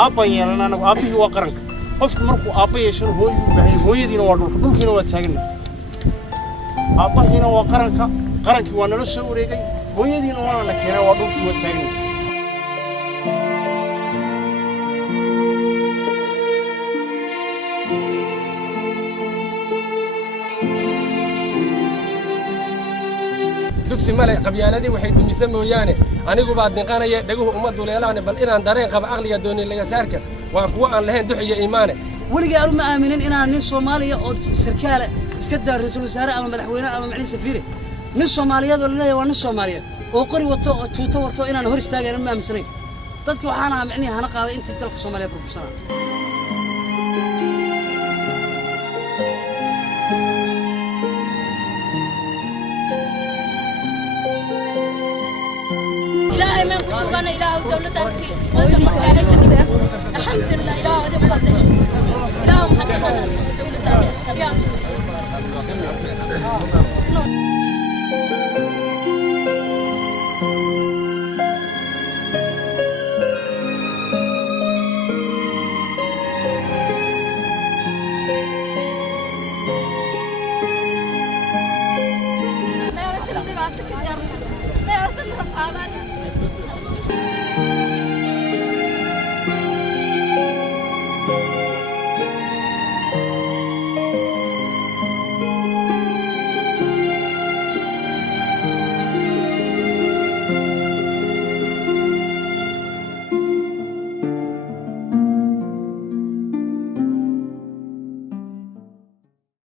aabba yeelana anagu aabbihii waa qaranka qofku markuu aabba yeeshana hooy u baahan hooyadiina waa dhulkiina waa taagna aabbahiina waa qarankii waa nala soo wareegay hooyadiina waana la keenay waa dhulkii waa taagna dugsi male qabyaaladii waxay dumisay mooyaane anigu baa dinqanaya dhaguhu ummaddu leelaane bal inaan dareen qaba aqliga doonin laga saarka waa kuwa aan lahayn dux iyo iimaane weligaa aanu ma aaminin inaan nin Soomaaliya oo sarkaal iska daa ra'iisul wasaare ama madaxweyne ama macallin safiir nin Soomaaliyeed oo leeyahay waa nin Soomaaliyeed oo qori wato oo tuuto wato inaan hor istaagay ma aaminsanayn dadka waxaan ahaa macnihi hana qaaday intii dalka Soomaaliya burbursanaa إلهي من قطوعنا إله ودولة دارتي ما شاء الله الحمد لله إله هذه مقدش إله محمد دولة دارتي يا